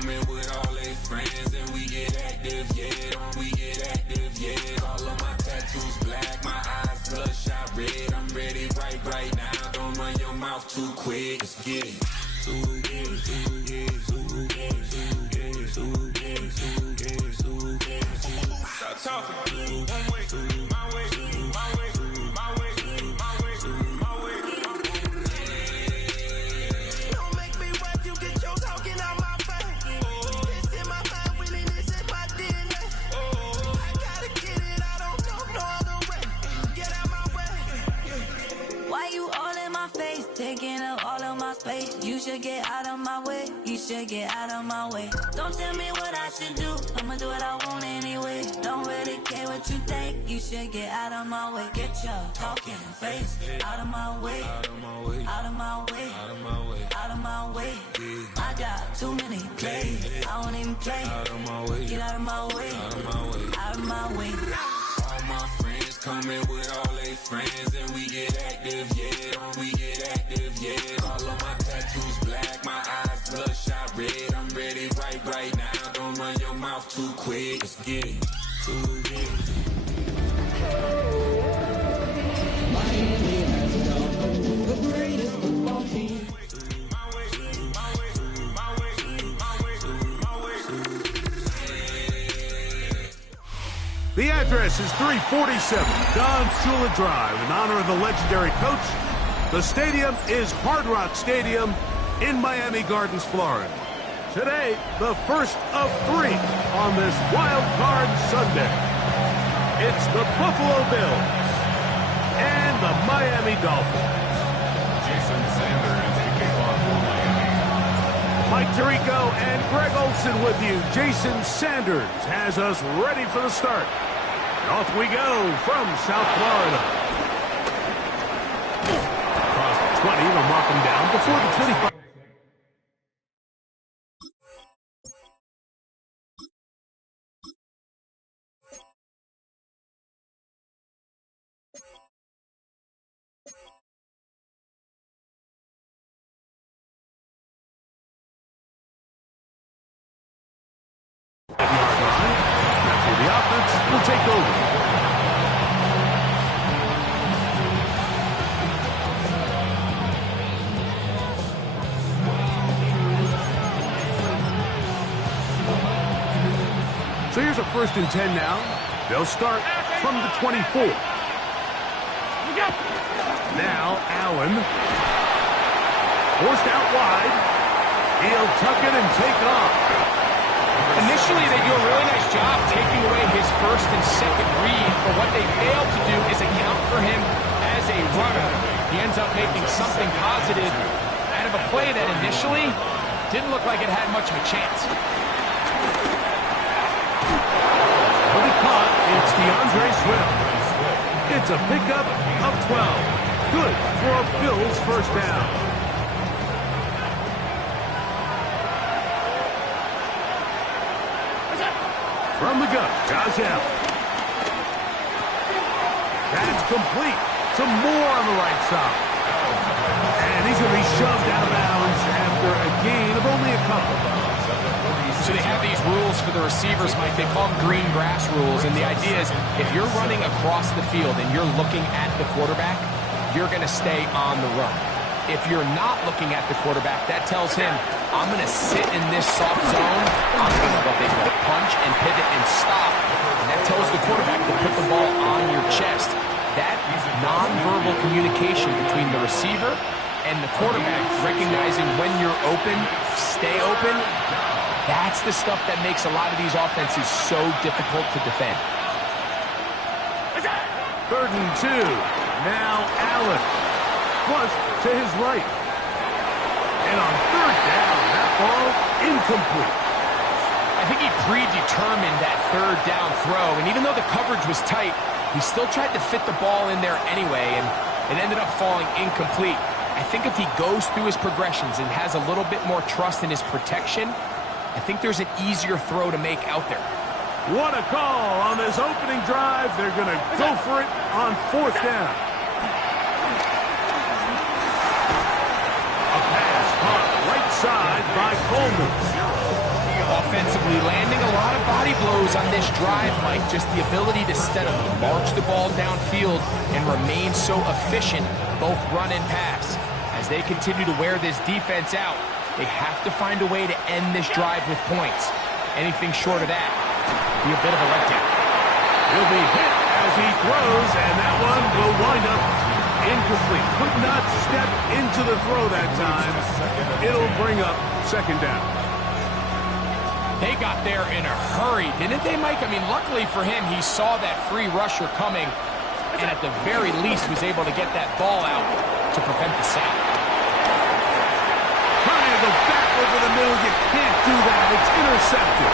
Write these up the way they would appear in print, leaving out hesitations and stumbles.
coming with all their friends, and we get active, yeah. We get active, yeah. All of my tattoos black, my eyes bloodshot red. I'm ready right now. Don't run your mouth too quick. Let's get it. Stop talking. One way, my way, my way, my way, my way, my way. Don't make me rap, you get your talking out my face. It's in my mind, winning this in my DNA. I gotta get it, I don't know no other way. Get out my way. Why you all in my face, taking up all of my space? You should get out of my way, you should get out of my way. Don't tell me what I should do, I'ma do what I want anyway. Don't really care what you think, you should get out of my way. Get your talking face out of my way, out of my way, out of my way, out of my way, out of my way. I got too many plays, I don't even play. Out of my way, get out of my way, out of my way, out of my way. All my friends coming with all their friends, and we get active, yeah. We get active, yeah. All of my tattoos black, my eyes bloodshot red. I'm ready right now. Don't run your mouth too quick. Let's get it. Miami has become the greatest football team. The address is 347 Don Shula Drive in honor of the legendary coach. The stadium is Hard Rock Stadium in Miami Gardens, Florida. Today, the first of 3 on this Wild Card Sunday. It's the Buffalo Bills and the Miami Dolphins. Jason Sanders to kick off for Miami. Mike Tirico and Greg Olson with you. Jason Sanders has us ready for the start. Off we go from South Florida. Across the 20, they'll mark him down before the 25. Yard line. That's where the offense will take over. So here's a 1st and 10 now. They'll start from the 24. Now Allen. Forced out wide. He'll tuck it and take off. Initially, they do a really nice job taking away his 1st and 2nd read, but what they failed to do is account for him as a runner. He ends up making something positive out of a play that initially didn't look like it had much of a chance. Will be caught. It's DeAndre Swift. It's a pickup of 12. Good for a Bills 1st down. From the gun, Josh Allen. That's complete. Some more on the right side. And he's going to be shoved out of bounds after a gain of only a couple. So they have these rules for the receivers, Mike. They call them green grass rules. And the idea is if you're running across the field and you're looking at the quarterback, you're going to stay on the run. If you're not looking at the quarterback, that tells him, I'm going to sit in this soft zone. I'm going to what they call punch and pivot and stop. And that tells the quarterback to put the ball on your chest. That nonverbal communication between the receiver and the quarterback, recognizing when you're open, stay open, that's the stuff that makes a lot of these offenses so difficult to defend. 3rd and 2. Now Allen. Plus to his right. And on 3rd down, that ball incomplete. I think he predetermined that 3rd down throw, and even though the coverage was tight, he still tried to fit the ball in there anyway, and it ended up falling incomplete. I think if he goes through his progressions and has a little bit more trust in his protection, I think there's an easier throw to make out there. What a call on this opening drive. They're going to go for it on 4th down. A pass caught right side by Coleman. defensively, landing a lot of body blows on this drive, Mike. Just the ability to steadily march the ball downfield and remain so efficient, both run and pass. As they continue to wear this defense out, they have to find a way to end this drive with points. Anything short of that will be a bit of a letdown. He'll be hit as he throws, and that one will wind up incomplete. Could not step into the throw that time. It'll bring up second down. They got there in a hurry, didn't they, Mike? I mean, luckily for him, he saw that free rusher coming, and at the very least was able to get that ball out to prevent the sack. Trying to go back over the middle. You can't do that. It's intercepted.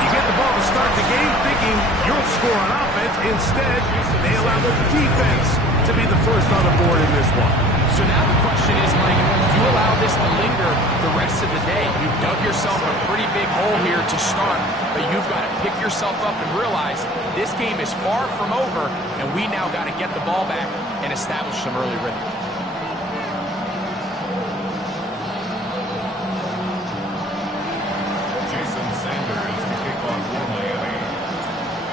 You get the ball to start the game thinking you'll score on offense. Instead, they allow the defense to be the first on the board in this one. So now the question is, Mike, do you allow this to linger the rest of the day? You've dug yourself a pretty big hole here to start, but you've got to pick yourself up and realize this game is far from over, and we now got to get the ball back and establish some early rhythm. Jason Sanders to kick off for Miami.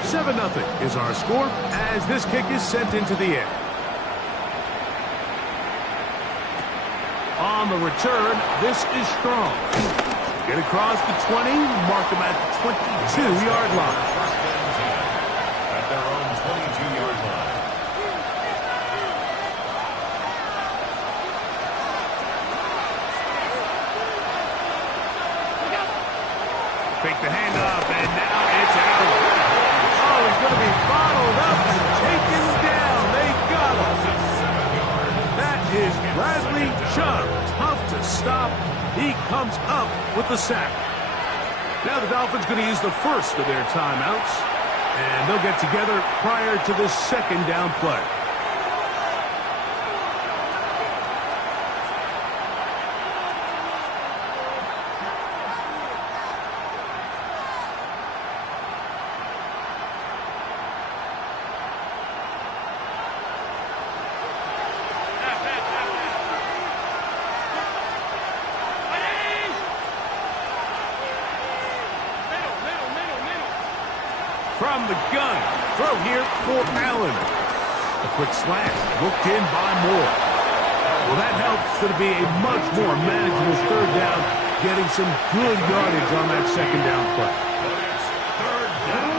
7-0 is our score as this kick is sent into the air. On the return, this is Strong. Get across the 20, mark him at the 22-yard line. At their own 22-yard line. Fake the handoff, and now it's out. Oh, he's going to be bottled up and taken down. They got him. That is Bradley Chubb. Tough to stop. He comes up with the sack. Now the Dolphins going to use the first of their timeouts, and they'll get together prior to this second down play. From the gun, throw here for Allen. A quick slant, looked in by Moore. Well, that helps. Going to be a much more manageable third down, getting some good yardage on that second down play. Third down.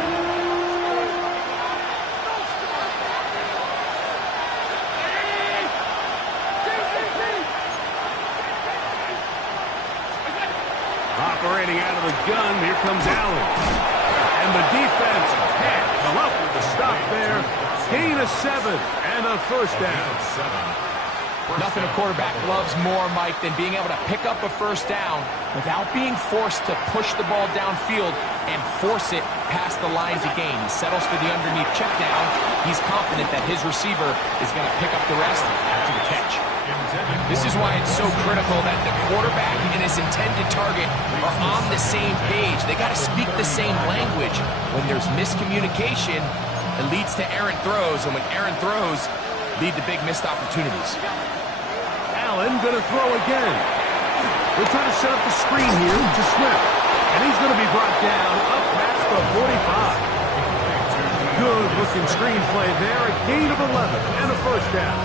Operating out of the gun, here comes Allen. And the defense can't come up with the stop there. Gain of 7 and a first down. Nothing a quarterback loves more, Mike, than being able to pick up a first down without being forced to push the ball downfield and force it past the line to gain. He settles for the underneath check down. He's confident that his receiver is going to pick up the rest after the catch. This is why it's so critical that the quarterback and his intended target are on the same page. They got to speak the same language. When there's miscommunication, it leads to errant throws, and when errant throws lead to big missed opportunities. Allen going to throw again. They're trying to set up the screen here to Swift. And he's going to be brought down up past the 45. Good looking screen play there. A gain of 11 and a first down.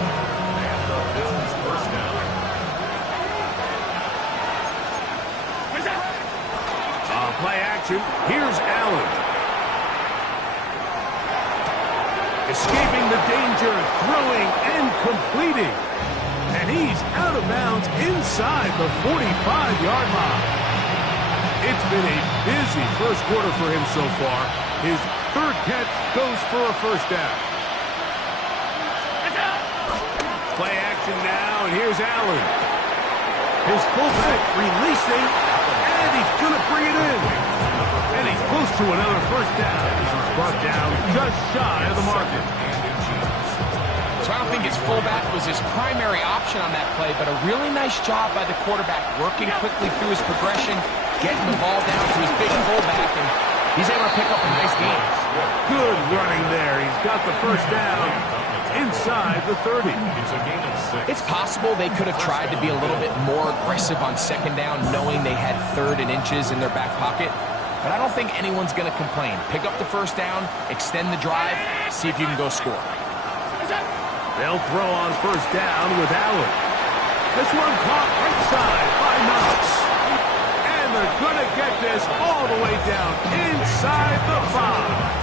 Play action. Here's Allen. Escaping the danger, throwing and completing. And he's out of bounds inside the 45-yard line. It's been a busy first quarter for him so far. His third catch goes for a first down. Play action now, and here's Allen. His fullback releasing, and he's going to bring it in. And he's close to another first down. He's brought down just shy of the market. So I don't think his fullback was his primary option on that play, but a really nice job by the quarterback working quickly through his progression, getting the ball down to his big fullback, and he's able to pick up a nice gain. Good running there. He's got the first down. inside the 30. It's a gain of 6. It's possible they could have tried to be a little bit more aggressive on second down, knowing they had 3rd and inches in their back pocket. But I don't think anyone's going to complain. Pick up the first down, extend the drive, see if you can go score. They'll throw on first down with Allen. This one caught right side by Knox. And they're going to get this all the way down inside the 5.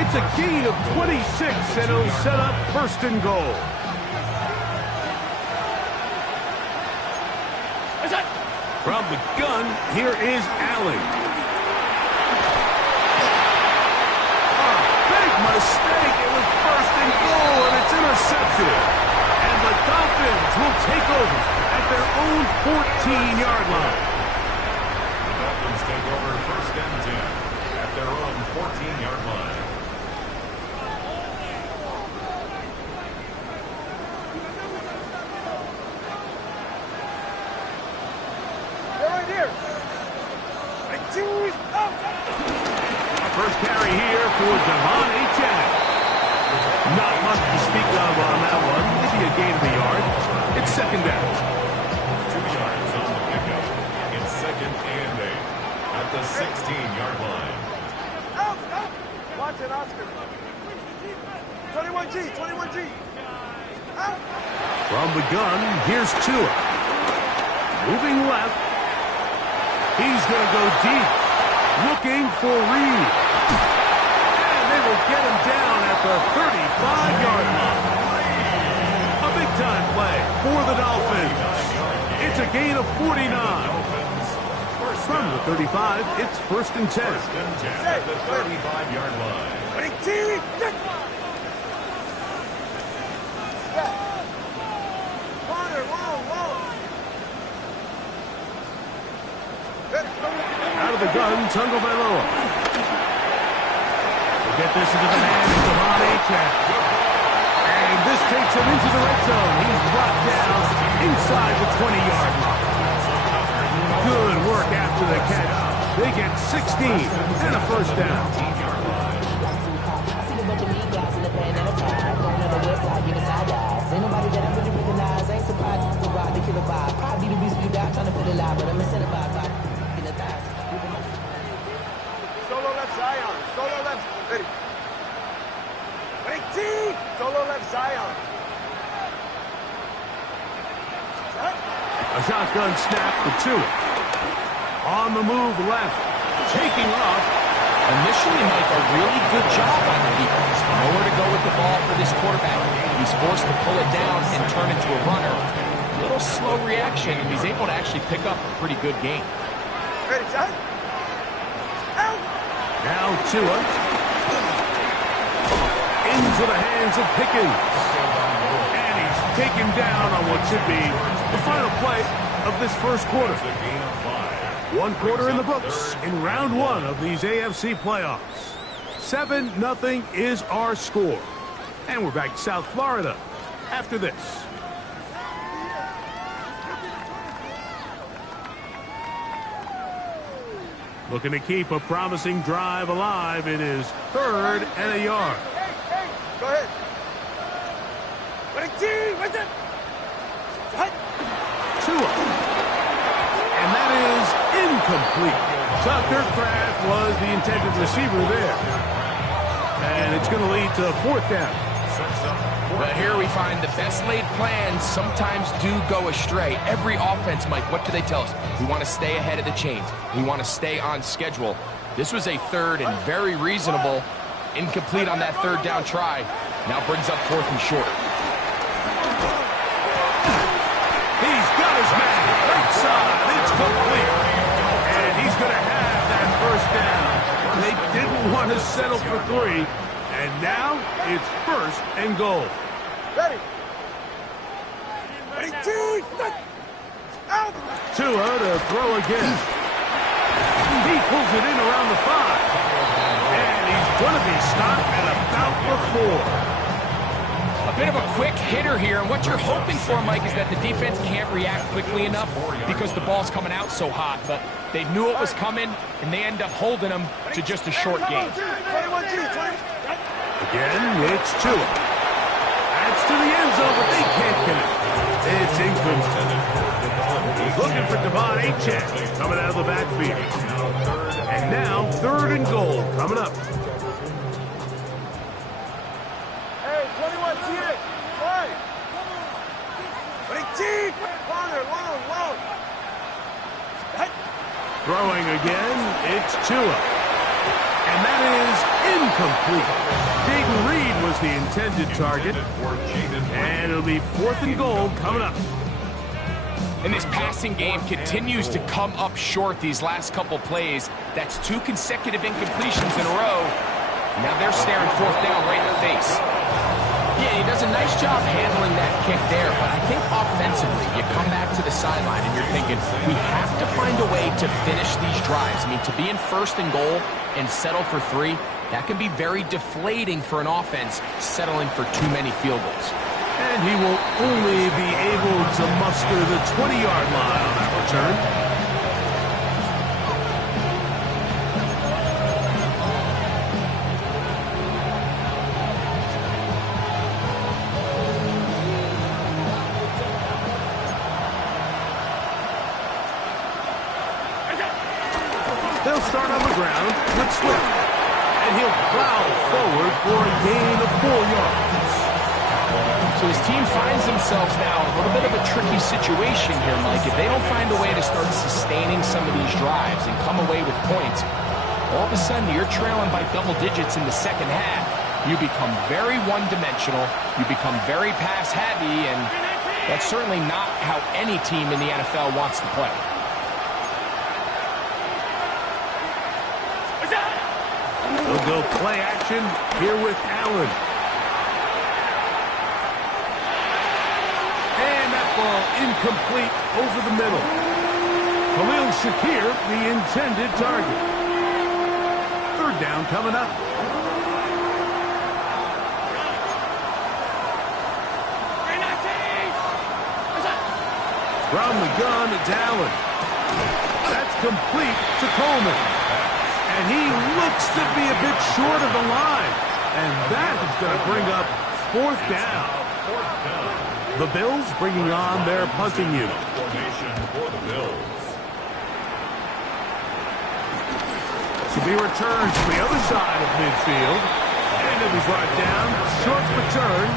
It's a gain of 26, and it'll set up first and goal. From the gun, here is Allen. Big mistake. It was first and goal, and it's intercepted. And the Dolphins will take over at their own 14-yard line. The Dolphins take over first and 10 at their own 14-yard line. First carry here for Devon Achane. Not much to speak of on that one. Maybe a gain of a yard. It's second down. 2 yards on the pickup. It's second and 8 at the 16-yard line. Watch it, Oscar. 21G, 21G. From the gun, here's Tua. Moving left. He's going to go deep. Looking for Reed. And they will get him down at the 35-yard line. A big-time play for the Dolphins. It's a gain of 49. From the 35, it's first and 10. First and 10 at the 35-yard line. Out of the gun, Tagovailoa. We'll get this into the hands of Devon Achane. And this takes him into the red zone. He's brought down inside the 20-yard line. Good work after the catch. They get 16 and a first down. Solo left Zion. Solo left. Ready. Solo left Zion. A shotgun snap for Tua. On the move left. Taking off. Initially, Mike, a really good job on the defense. Nowhere to go with the ball for this quarterback. He's forced to pull it down and turn into a runner. A little slow reaction, and he's able to actually pick up a pretty good game. Ready, Zion. Out. Now Tua. Into the hands of Pickens. And he's taken down on what should be the final play of this first quarter. It's a gain of 5. One quarter in the books in round one of these AFC playoffs. 7-0 is our score. And we're back to South Florida after this. Looking to keep a promising drive alive. It is 3rd and a yard. Hey, go ahead. Ready, what's it? Tua. And that is incomplete. Tucker Kraft was the intended receiver there. And it's going to lead to 4th down. But here we find the best laid plans sometimes do go astray. Every offense, Mike, what do they tell us? We want to stay ahead of the chains. We want to stay on schedule. This was a 3rd and very reasonable. Incomplete on that 3rd down try. Now brings up 4th and short. He's got his man right side. It's complete. And he's going to have that 1st down. They didn't want to settle for 3. And now it's 1st and goal. Ready. Out. Tua to throw again. He pulls it in around the 5. And he's going to be stopped at about the 4. A bit of a quick hitter here, and what you're hoping for, Mike, is that the defense can't react quickly enough because the ball's coming out so hot, but they knew it was coming, and they end up holding them to just a short game. Again, it's Tua. Looking for Devon Achane coming out of the backfield. And now 3rd and goal coming up. Hey, 21 T8. Right. Big T. Farther, long. Throwing again, it's Tua. And that is incomplete. Jaden Reed was the intended target. And it'll be 4th and goal coming up. And this passing game continues to come up short these last couple plays. That's 2 consecutive incompletions in a row. Now they're staring 4th down right in the face. Yeah, he does a nice job handling that kick there, but I think offensively, you come back to the sideline and you're thinking, we have to find a way to finish these drives. I mean, to be in 1st and goal and settle for 3, that can be very deflating for an offense settling for too many field goals. And he will only be able to muster the 20-yard line on that return. They'll start on the ground with Swift. And he'll plow forward for a gain of 4 yards. So his team finds themselves now in a little bit of a tricky situation here, Mike. If they don't find a way to start sustaining some of these drives and come away with points, all of a sudden you're trailing by double digits in the second half. You become very one-dimensional. You become very pass-heavy, and that's certainly not how any team in the NFL wants to play. They'll go play action here with Allen. And that ball incomplete over the middle. Khalil Shakir, the intended target. 3rd down coming up. From the gun, it's Allen. That's complete to Coleman. And he looks to be a bit short of the line. And that is going to bring up 4th down. The Bills bringing on their punting unit. To be returned to the other side of midfield. And it'll be brought down. Short return.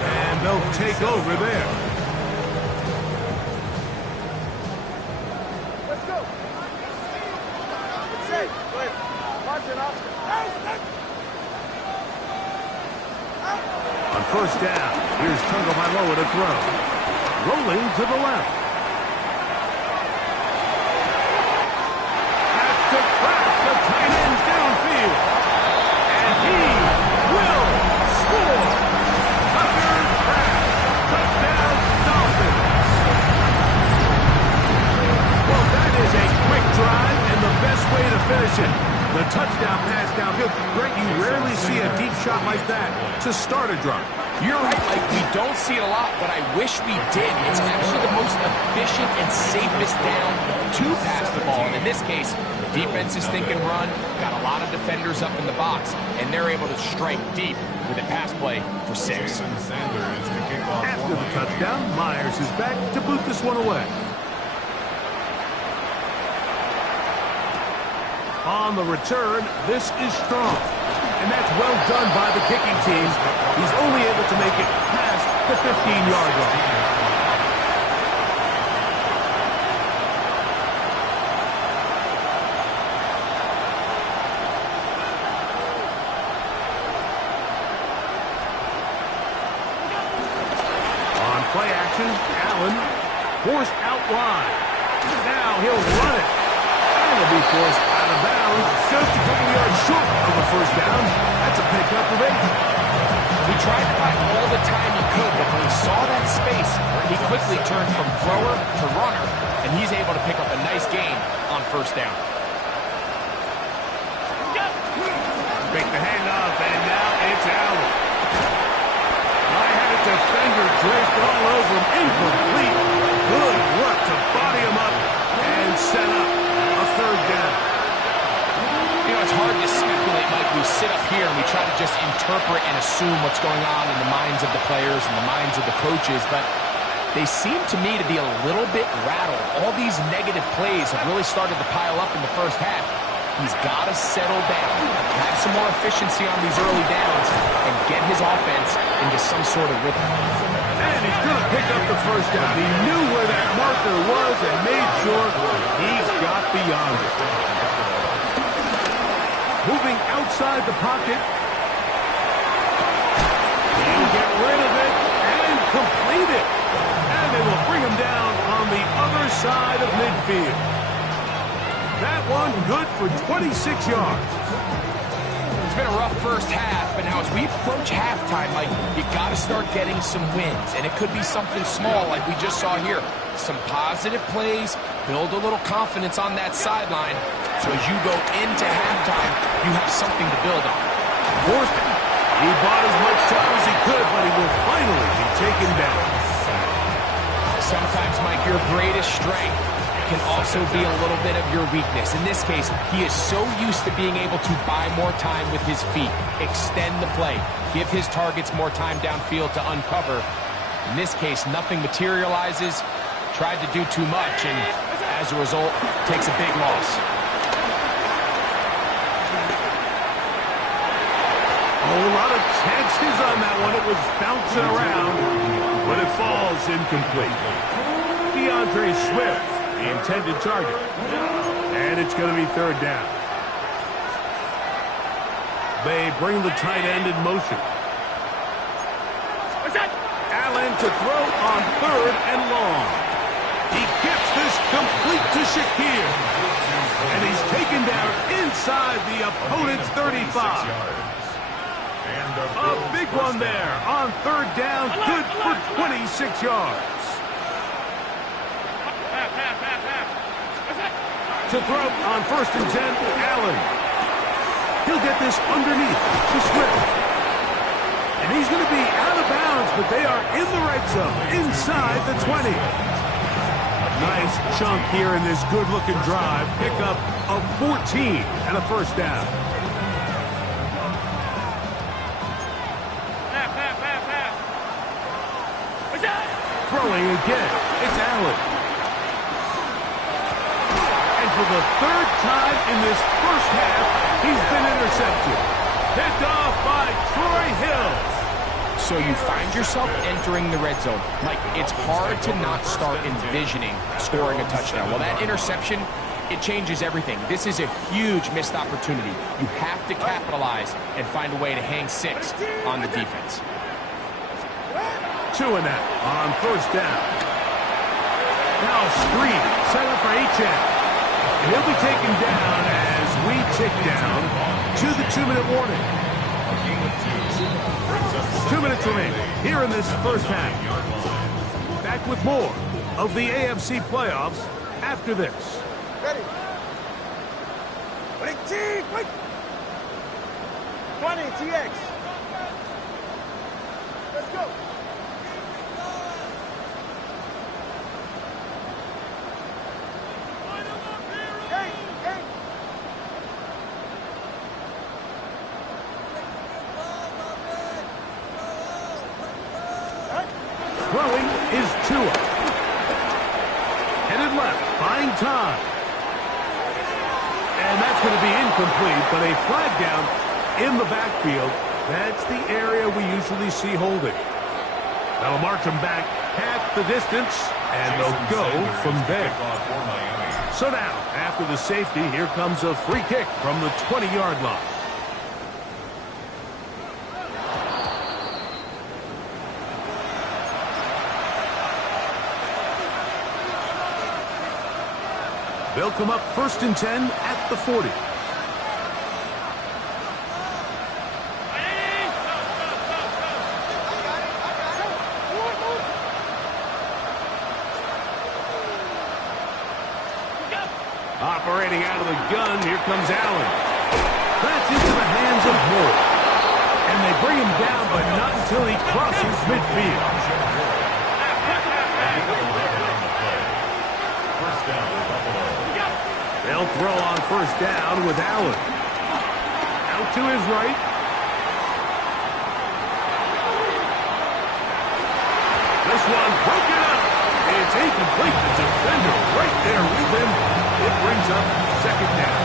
And they'll take over there. On 1st down, here's Tagovailoa to throw. Rolling to the left. That's to crash the tight end downfield. And he will score. Tucker Kraft. Touchdown, Dolphins. Well, that is a quick drive and the best way to finish it. The touchdown pass downfield. Greg, you rarely see a deep shot like that to start a drive. You're right, Mike. We don't see it a lot, but I wish we did. It's actually the most efficient and safest down to pass the ball. And in this case, the defense is thinking run, got a lot of defenders up in the box, and they're able to strike deep with a pass play for 6. After the touchdown, Myers is back to boot this one away. On the return, this is Strong. And that's well done by the kicking team. He's only able to make it past the 15-yard line. On play action, Allen forced out wide. Now he'll run it. That'll be forced out of bounds. Just a couple yards short of the 1st down. That's a pickup of 8. He tried to buy all the time he could, but when he saw that space, he quickly turned from thrower to runner, and he's able to pick up a nice gain on 1st down. Make the handoff, and now it's Allen. I had a defender draped all over him. Incomplete. Good work to body him up and set up a 3rd down. You know, it's hard to speculate, Mike. We sit up here and we try to just interpret and assume what's going on in the minds of the players and the minds of the coaches, but they seem to me to be a little bit rattled. All these negative plays have really started to pile up in the first half. He's got to settle down, have some more efficiency on these early downs, and get his offense into some sort of rhythm. And he's going to pick up the first down. He knew where that marker was and made sure he's got beyond it. Moving outside the pocket. He'll get rid of it and complete it. And they will bring him down on the other side of midfield. That one good for 26 yards. It's been a rough first half, but now as we approach halftime, Mike, you got to start getting some wins, and it could be something small like we just saw here. Some positive plays, build a little confidence on that sideline, so as you go into halftime, you have something to build on. Forced it. He bought as much time as he could, but he will finally be taken down. Sometimes, Mike, your greatest strength can also be a little bit of your weakness. In this case, he is so used to being able to buy more time with his feet, extend the play, give his targets more time downfield to uncover. In this case, nothing materializes, tried to do too much, and as a result, takes a big loss. A lot of chances on that one. It was bouncing around, but it falls incomplete. DeAndre Swift, the intended target. And it's going to be third down. They bring the tight end in motion. Allen to throw on third and long. He gets this complete to Shakir. And he's taken down inside the opponent's 35. A big one there on third down, good for 26 yards. To throw on first and 10, Allen. He'll get this underneath to Swift. And he's going to be out of bounds, but they are in the red zone, inside the 20. Nice chunk here in this good-looking drive. Pick up of 14 and a first down. Throwing again, it's Allen. And for the third time in this first half, he's been intercepted. Picked off by Troy Hill. So you find yourself entering the red zone. Like, it's hard to not start envisioning scoring a touchdown. Well, that interception, it changes everything. This is a huge missed opportunity. You have to capitalize and find a way to hang 6 on the defense. 2 and out on first down. Now a screen set up for Achane. And he'll be taken down as we tick down to the 2-minute warning. 2 minutes remaining here in this first half. Back with more of the AFC playoffs after this. Ready. 20, TX. Let's go. Throwing is Tua. Headed left, buying time. And that's going to be incomplete, but a flag down in the backfield. That's the area we usually see holding. That'll mark them back half the distance, and they'll go from there. So now, after the safety, here comes a free kick from the 20-yard line. They'll come up first and 10 at the 40. Operating out of the gun, here comes Allen. That's into the hands of Moore. And they bring him down, but not until he crosses midfield. They'll throw on first down with Allen. Out to his right. This one broken up. It's incomplete. The defender right there with him. It brings up second down.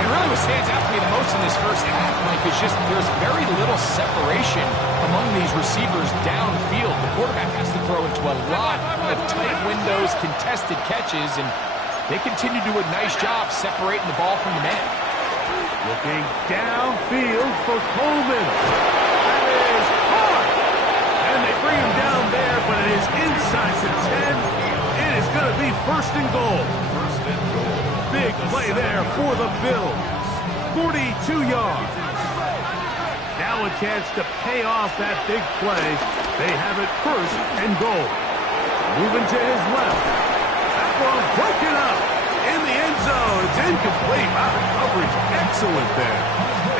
And really what stands out to me the most in this first half, Mike, is just there's very little separation among these receivers downfield. The quarterback has to throw into a lot of tight windows, contested catches, and they continue to do a nice job separating the ball from the man. Looking downfield for Coleman. That is hard. And they bring him down there, but it is inside the 10. It is going to be first and goal. First and goal. Big play there for the Bills. 42 yards. Now a chance to pay off that big play. They have it first and goal. Moving to his left. That ball broken up in the end zone. It's incomplete. Wow, the coverage excellent there.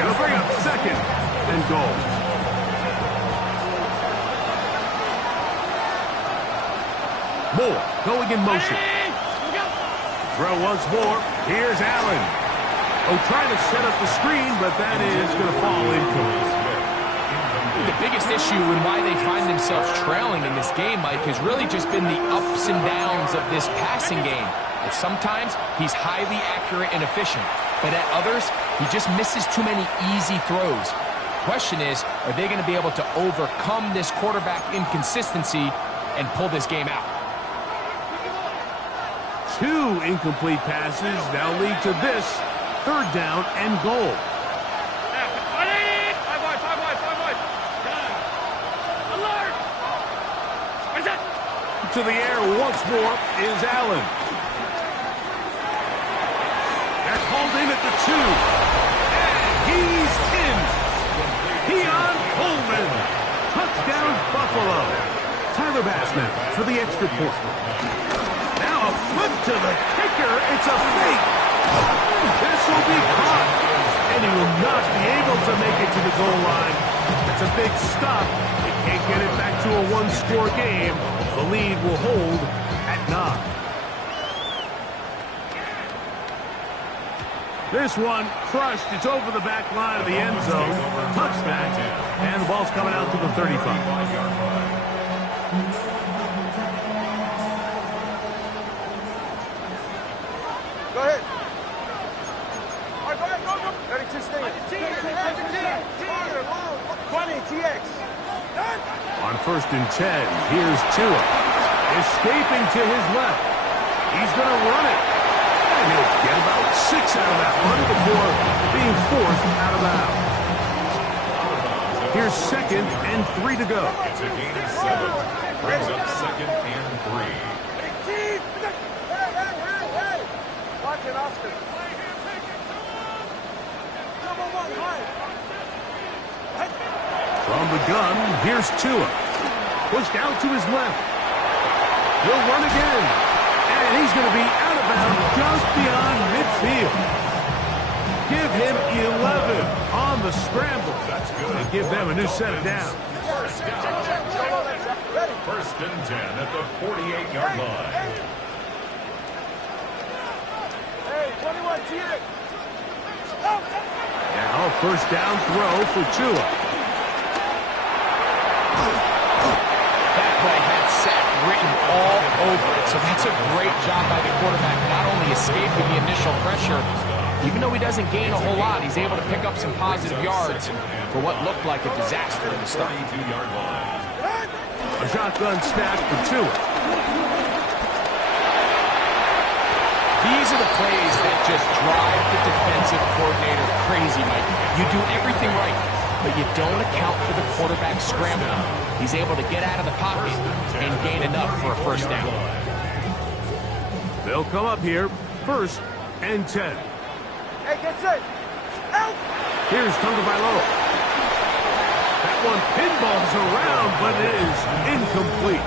It'll bring up second and goal. Moore going in motion. Throw once more. Here's Allen. Oh, trying to set up the screen, but that is going to fall incomplete. The biggest issue and why they find themselves trailing in this game, Mike, has really just been the ups and downs of this passing game. And sometimes he's highly accurate and efficient, but at others, he just misses too many easy throws. Question is, are they going to be able to overcome this quarterback inconsistency and pull this game out? Two incomplete passes now lead to this third down and goal. To the air once more is Allen. That's hauled in at the 2. And he's in. Keon Coleman. Touchdown Buffalo. Tyler Bass now for the extra point. Now a flip to the kicker. It's a fake. This will be caught. And he will not be able to make it to the goal line. That's a big stop. They can't get it back to a one-score game. The lead will hold at 9. This one crushed. It's over the back line of the end zone. Touchback. And the ball's coming out to the 35. Go ahead. All right, go ahead, go. 32 stay. 20 TX. On first and 10, here's Tua. Escaping to his left. He's going to run it. And he'll get about 6 out of that one before being forced out of bounds. Here's second and 3 to go. It's a gain of 7. Brings up second and 3. Hey. Watch it, Oscar. From the gun, here's Tua. Pushed out to his left. He'll run again. And he's going to be out of bounds just beyond midfield. Give him 11 on the scramble. That's good. And give them a new set of downs. First down. First and 10 at the 48-yard line. Hey, 21 TX. Now first down throw for Tua. That play had sack written all over it, so that's a great job by the quarterback, not only escaping the initial pressure, even though he doesn't gain a whole lot, he's able to pick up some positive yards for what looked like a disaster in the start. 32-yard line. A shotgun snap for Tua. These are the plays that just drive the defensive coordinator crazy, Mike. You do everything right, but you don't account for the quarterback scrambling. He's able to get out of the pocket and gain enough for a first down. They'll come up here, first and 10. Hey, get set. Out. Here's Tagovailoa. That one pinballs around, but it is incomplete.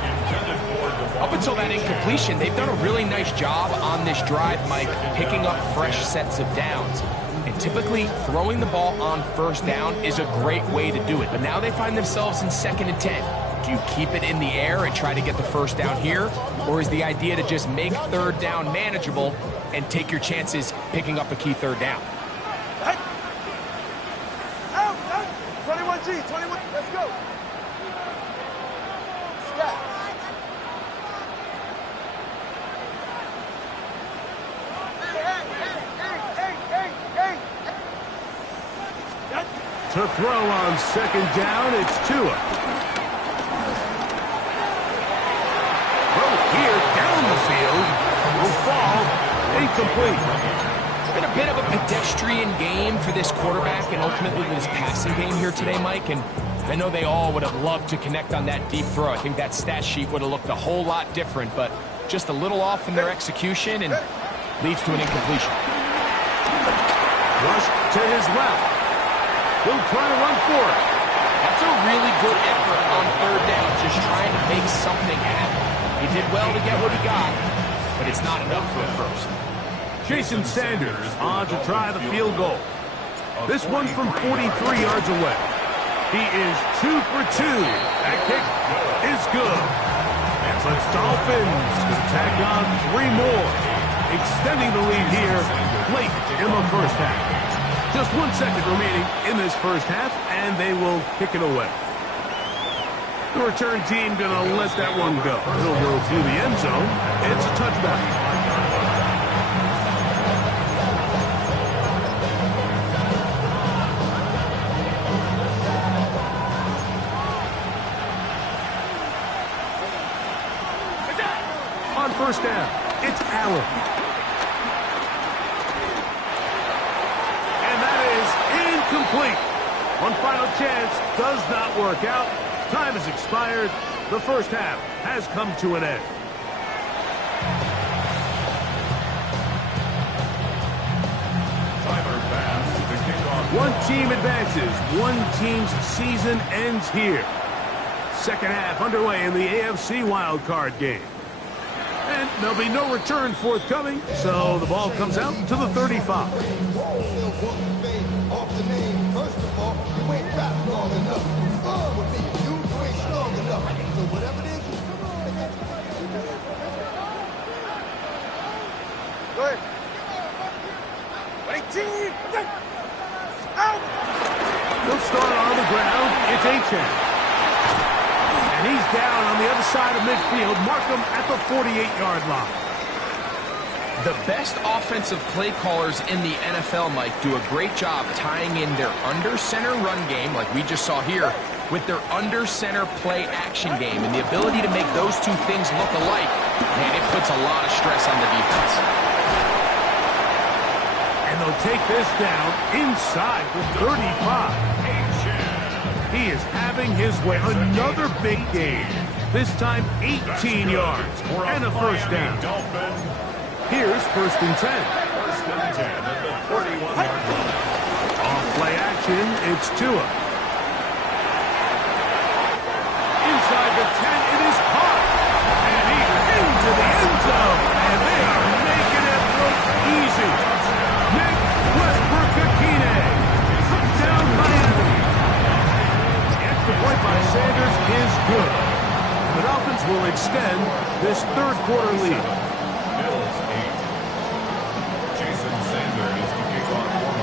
Up until that incompletion, they've done a really nice job on this drive, Mike, picking up fresh sets of downs. And typically, throwing the ball on first down is a great way to do it. But now they find themselves in second and 10. Do you keep it in the air and try to get the first down here? Or is the idea to just make third down manageable and take your chances picking up a key third down? Out. 21G, 21. Let's go. Stop. To throw on second down, it's Tua. Throw here down the field. Will fall incomplete. It's been a bit of a pedestrian game for this quarterback and ultimately this passing game here today, Mike. And I know they all would have loved to connect on that deep throw. I think that stat sheet would have looked a whole lot different, but just a little off in their execution and leads to an incompletion. Rush to his left. He'll try to run for it. That's a really good effort on third down, just trying to make something happen. He did well to get what he got, but it's not enough for a first. Jason Sanders on to try the field goal. This one from 43 yards away. He is 2 for 2. That kick is good. But Dolphins can tack on 3 more, extending the lead here late in the first half. Just 1 second remaining in this first half, and they will kick it away. The return team going to let that one go. It'll go through the end zone. It's a touchback. On first down, it's Allen. Complete. One final chance does not work out. Time has expired. The first half has come to an end. Tyler Bass to kick off. One team advances. One team's season ends here. Second half underway in the AFC wildcard game. And there'll be no return forthcoming, so the ball comes out to the 35. First of all, you ain't rap long enough. With me, you ain't strong enough. So whatever it is, come on. Go ahead. 18. Out. He'll start on the ground. It's Achane. And he's down on the other side of midfield. Mark him at the 48-yard line. The best offensive play callers in the NFL, Mike, do a great job tying in their under-center run game, like we just saw here, with their under-center play action game. And the ability to make those two things look alike, man, it puts a lot of stress on the defense. And they'll take this down inside the 35. He is having his way. Another big game. This time 18 yards and a first down. Here's first and 10. First and 10 at the 41-yard line. Off play action, it's Tua. Inside the 10, it is caught. And he's into the end zone. And they are making it look easy. Nick Westbrook-Akine. Touchdown Miami. The extra point by Sanders is good. And the Dolphins will extend this third quarter lead.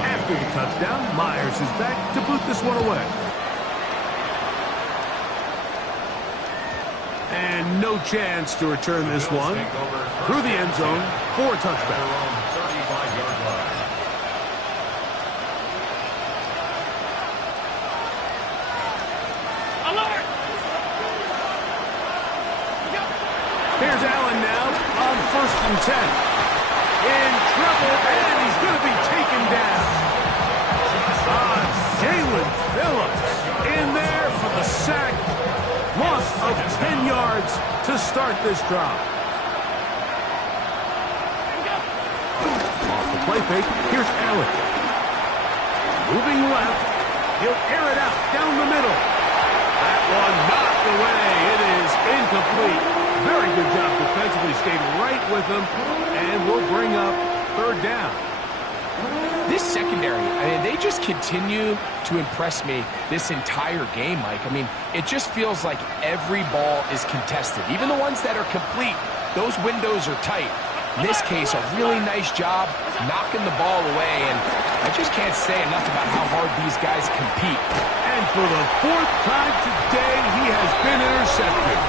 After the touchdown, Myers is back to boot this one away. And no chance to return this one. Through the end zone for a touchback. Here's Allen now on first and 10. In trouble, and he's going to be taken down. Jalen Phillips in there for the sack. Loss of 10 yards to start this drive. Off the play fake, here's Allen. Moving left, he'll air it out down the middle. That one knocked away. It is incomplete. Very good job defensively, stayed right with them, and will bring up third down. This secondary, I mean, they just continue to impress me this entire game, Mike. I mean, it just feels like every ball is contested. Even the ones that are complete, those windows are tight. In this case, a really nice job knocking the ball away, and I just can't say enough about how hard these guys compete. And for the fourth time today, he has been intercepted.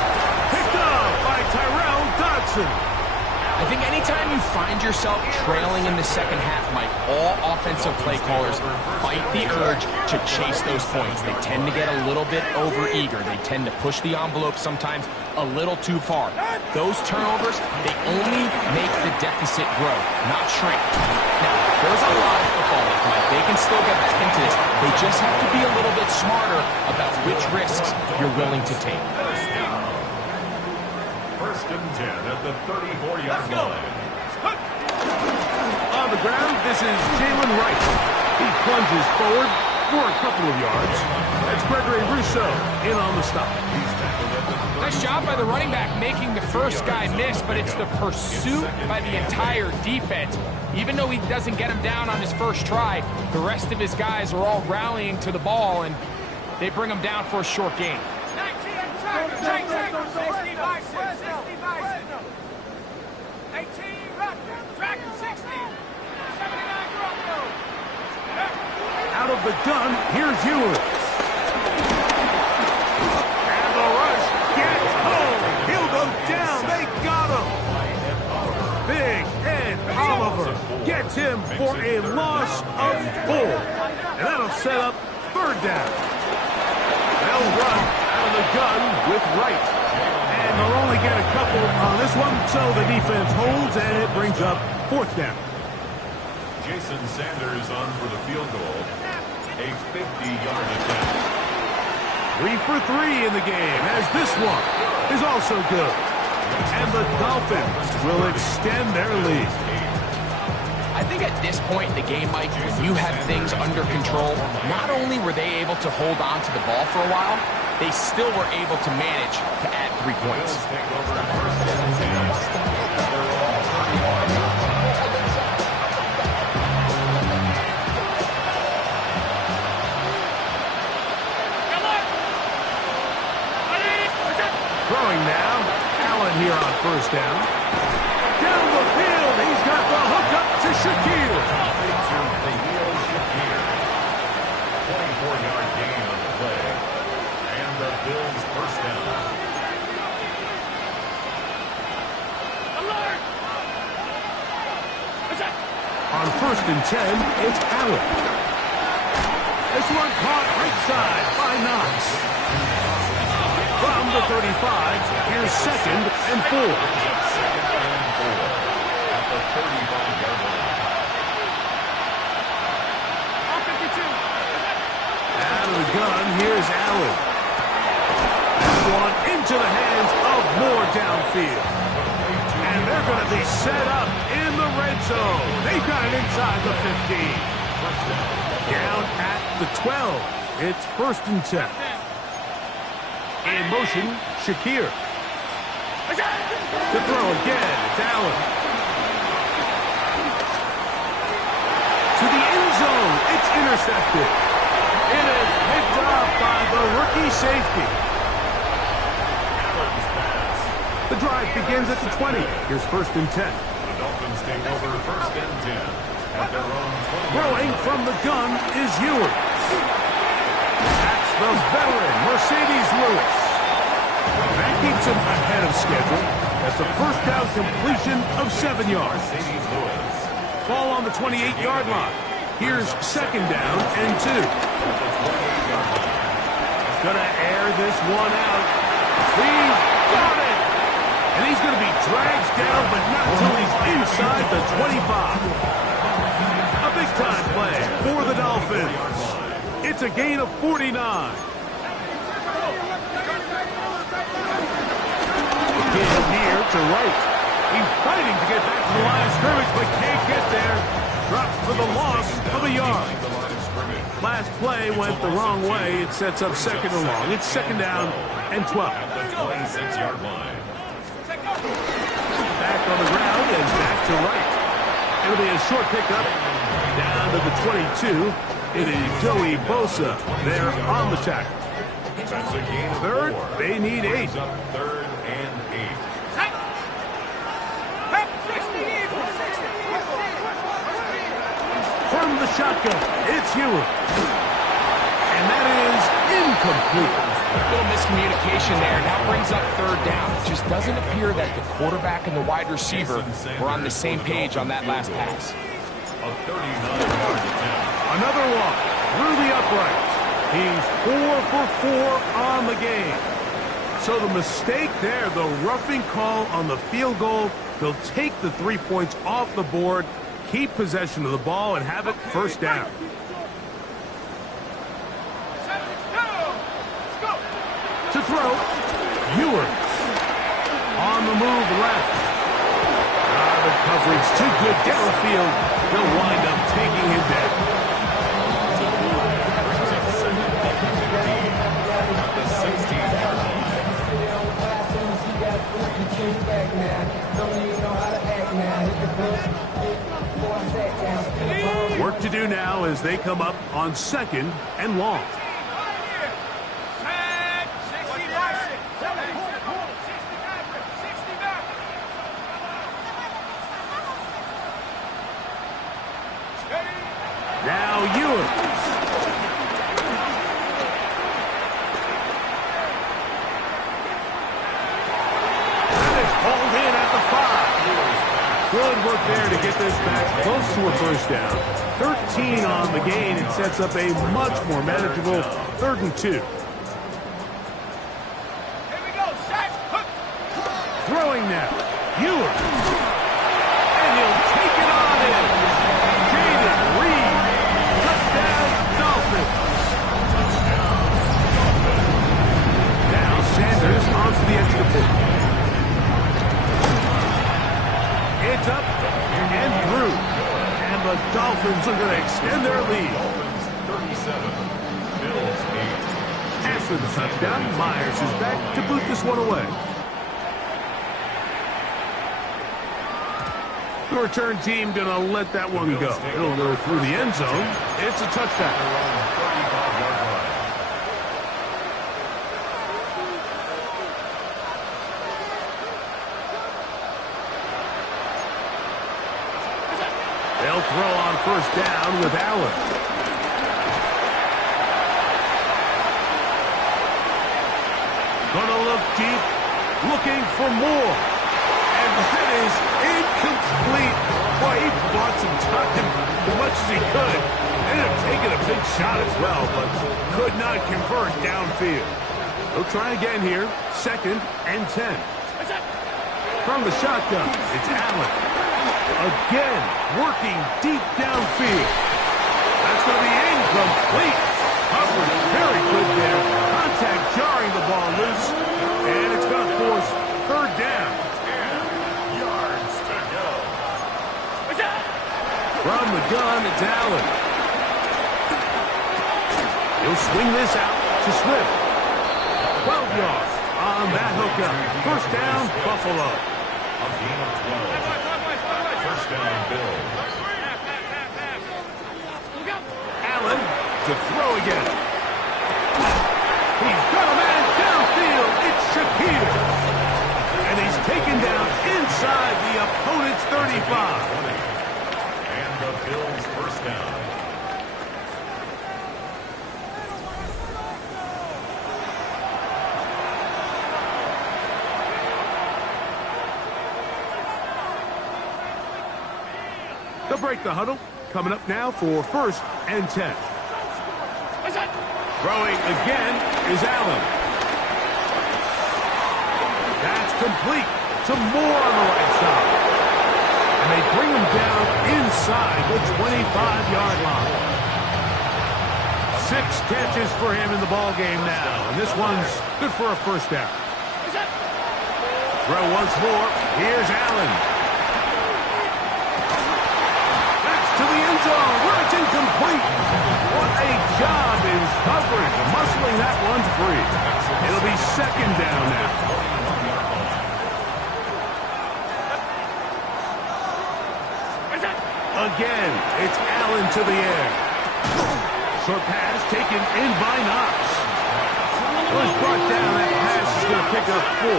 Picked up by Tyrell Dodson. I think anytime you find find yourself trailing in the second half, Mike, all offensive play callers fight the urge to chase those points. They tend to get a little bit overeager. They tend to push the envelope sometimes a little too far. Those turnovers, they only make the deficit grow, not shrink. Now, there's a lot of football left, Mike. They can still get back into this. They just have to be a little bit smarter about which risks you're willing to take. First and 10 at the 34-yard line. On the ground, this is Jalen Wright. He plunges forward for a couple of yards. That's Gregory Rousseau in on the stop. Nice job by the running back making the first guy miss, but it's the pursuit by the entire defense. Even though he doesn't get him down on his first try, the rest of his guys are all rallying to the ball, and they bring him down for a short gain. 60. Out of the gun, here's Ewers. And the rush gets home. He'll go down. They got him. Big Ed Oliver gets him for a loss of 4. And that'll set up third down. They'll run out of the gun with Wright. And they'll only get a couple on this one, so the defense holds, and it brings up fourth down. Jason Sanders on for the field goal. A 50-yard attempt. 3 for 3 in the game, as this one is also good. And the Dolphins will extend their lead. I think at this point in the game, Mike, when you have things under control, not only were they able to hold on to the ball for a while, they still were able to manage to add 3 points. Throwing now, Allen here on first down. Down the field, he's got the hook up to Shaquille. 24-yard gain on the play. And the Bills first down. On first and 10, it's Allen. This one caught right side by Knox. From the 35, here's second and 4. Second and 4 at the 35-yard line. Out of the gun, here's Allen. That one into the hands of Moore downfield. And they're going to be set up in the red zone. They've got it inside the 15. Down at the 12. It's first and 10. In motion, Shakir. To throw again, it's Allen. To the end zone, it's intercepted. It is picked up by the rookie safety. The drive begins at the 20. Here's first and 10. The Dolphins take over first and 10 at their own 20. Throwing from the gun is Ewers. That's the veteran, Mercedes Lewis. That keeps him ahead of schedule. That's a first down completion of 7 yards. Mercedes Lewis. Ball on the 28-yard line. Here's second down and 2. He's going to air this one out. He's got it! And he's going to be dragged down, but not until he's inside the 25. A big-time play for the Dolphins. It's a gain of 49. Again here to Wright. He's fighting to get back to the line of scrimmage, but can't get there. Dropped for the loss of a yard. Last play went the wrong way. It sets up second and long. It's second down and 12. At the 26-yard line. Back on the ground and back to Wright. It'll be a short pickup. Down to the 22. It is Joey Bosa there on the tackle. That's a gain of Third, 4. they need 8. Up third and 8. From the shotgun, it's Ewers. And that is incomplete. little miscommunication there, and that brings up third down. It just doesn't appear that the quarterback and the wide receiver were on the same page on that last pass. Another walk through the uprights. He's 4 for 4 on the game. So the mistake there, the roughing call on the field goal, they'll take the 3 points off the board, keep possession of the ball, and have it first down. To throw, Ewers. On the move left. The coverage too good downfield. They'll wind up taking him down. Work to do now as they come up on 2nd and long. Now Ewers. That is hauled in at the 5. Good work there to get this back close to a first down. 13 on the gain. It sets up a much more manageable 3rd and 2. Here we go, Sack. Throwing now. Ewers. And he'll take it on in. Jaden Reed. Touchdown, Dolphins. Now Sanders onto the edge of the field. It's up and through. And the Dolphins are going to extend their lead. 37, Bills 8. After the touchdown, Myers is back to boot this one away. The return team going to let that one go. It'll go through the end zone. It's a touchdown. They'll throw on first down with Allen. Gonna look deep, looking for more. And that is incomplete. Boy, he bought some time as much as he could. Ended up taking a big shot as well, but could not convert downfield. They'll try again here. 2nd and 10. From the shotgun, it's Allen. Again, working deep downfield. That's going to be incomplete. Coverage very good there. Contact jarring the ball loose. And it's going to force 3rd down. 10 yards to go. From the gun, it's Allen. He'll swing this out to Swift. 12 yards on that hookup. First down, Buffalo. A gain of 12. First down, Bills. Allen to throw again. He's got a man downfield. It's Shakir. And he's taken down inside the opponent's 35. And the Bills' first down. They'll break the huddle. Coming up now for 1st and 10. Throwing again is Allen. That's complete to Moore on the right side. And they bring him down inside the 25-yard line. 6 catches for him in the ball game now. And this one's good for a first down. Throw once more. Here's Allen. To the end zone, where it's incomplete. What a job in coverage, muscling that one free. It'll be 2nd down now. Again, it's Allen to the air. Short pass taken in by Knox. Was brought down. That pass is going to pick up 4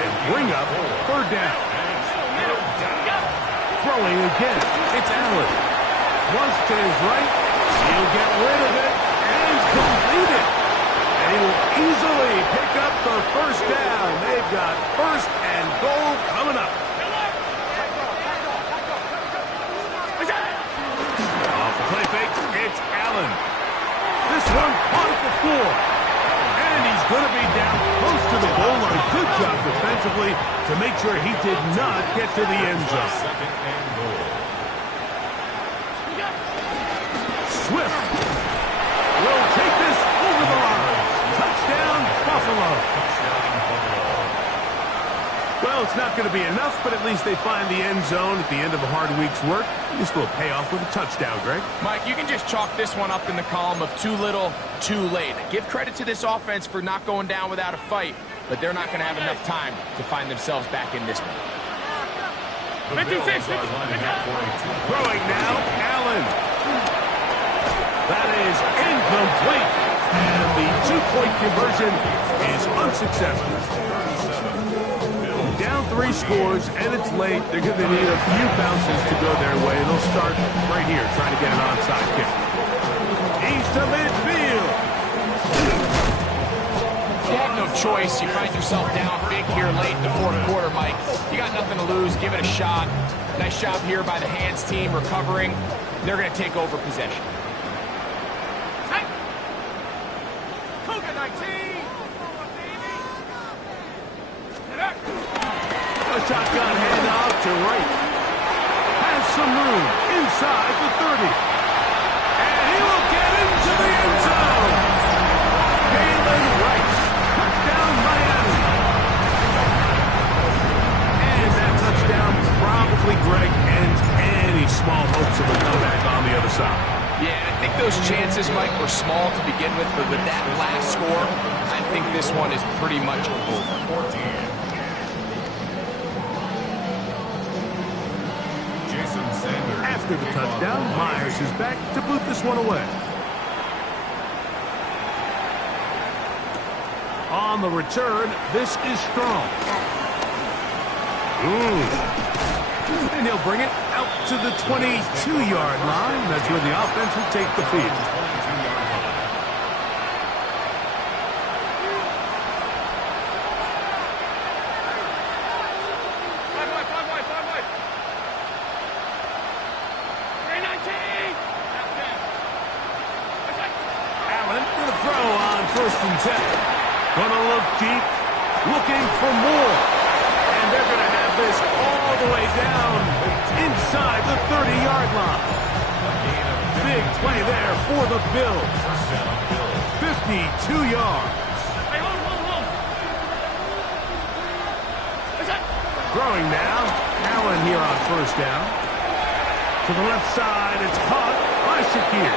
and bring up 3rd down. Throwing again, it's Allen. Once to his right, he'll get rid of it and complete it. They will easily pick up the first down. They've got first and goal coming up. Off the play fake, it's Allen. This one caught at the floor. And he's going to be down close to the goal line. Good job defensively to make sure he did not get to the end zone. Second and goal. Swift will take this over the line. Touchdown, Buffalo. Well, it's not going to be enough, but at least they find the end zone at the end of a hard week's work. This will pay off with a touchdown, Greg. Mike, you can just chalk this one up in the column of too little, too late. Give credit to this offense for not going down without a fight, but they're not going to have enough time to find themselves back in this one. The Bills are lining up for a two-point Throwing now, Allen. That is incomplete. And the two-point conversion is unsuccessful. Down 3 scores, and it's late. They're going to need a few bounces to go their way. They'll start right here, trying to get an onside kick. He's to midfield. You have no choice. You find yourself down big here late in the fourth quarter, Mike. You got nothing to lose. Give it a shot. Nice job here by the hands team recovering. They're going to take over possession. A shotgun handoff to right. Has some room inside the 30. And he will get into the end zone. Jalen Rice. Touchdown, Miami. And that touchdown probably, Greg, ends any small hopes of a comeback on the other side. Yeah, and I think those chances, Mike, were small to begin with, but with that last score, I think this one is pretty much over. 14. After the touchdown, Myers is back to boot this one away. On the return, this is Strong. And he'll bring it out to the 22-yard line. That's where the offense will take the field. Gonna look deep, looking for more. And they're gonna have this all the way down inside the 30-yard line. Big play there for the Bills. 52 yards. Throwing now. Allen here on first down. To the left side, it's caught by Shakir.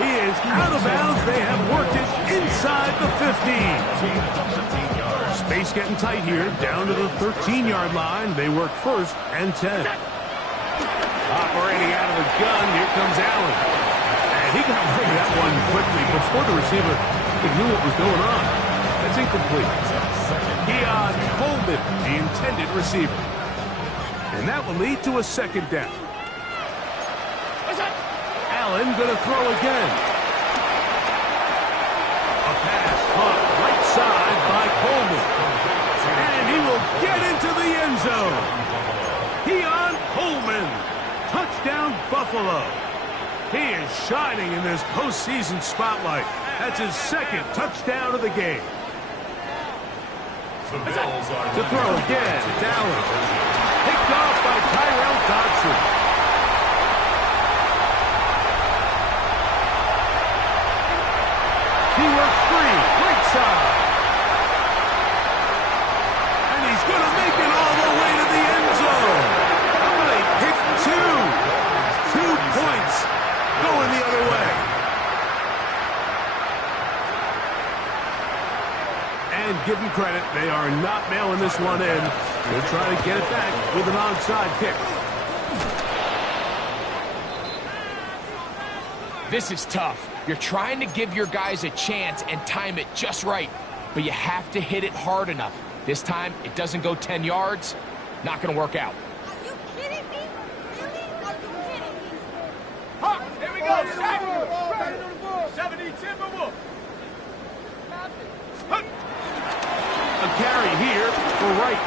He is out of bounds. They have worked it inside the 15. Space getting tight here. Down to the 13-yard line. They work first and 10. Operating out of the gun. Here comes Allen. And he got rid of that one quickly before the receiver knew what was going on. That's incomplete. Keon Coleman, the intended receiver. And that will lead to a second down. Allen gonna throw again. A pass caught right side by Coleman. And he will get into the end zone. Keon Coleman. Touchdown Buffalo. He is shining in this postseason spotlight. That's his second touchdown of the game. To throw again, it's Allen. Picked off by Tyrell Dodson. He works free, right side. And he's going to make it all the way to the end zone. They pick 2. 2 points going the other way. And give them credit, they are not mailing this one in. They're trying to get it back with an onside kick. This is tough. You're trying to give your guys a chance and time it just right, but you have to hit it hard enough. This time, it doesn't go 10 yards. Not going to work out. Are you kidding me? Really? Are you kidding me? Huh, here we go. 70 Timberwolves. A carry here for Wright.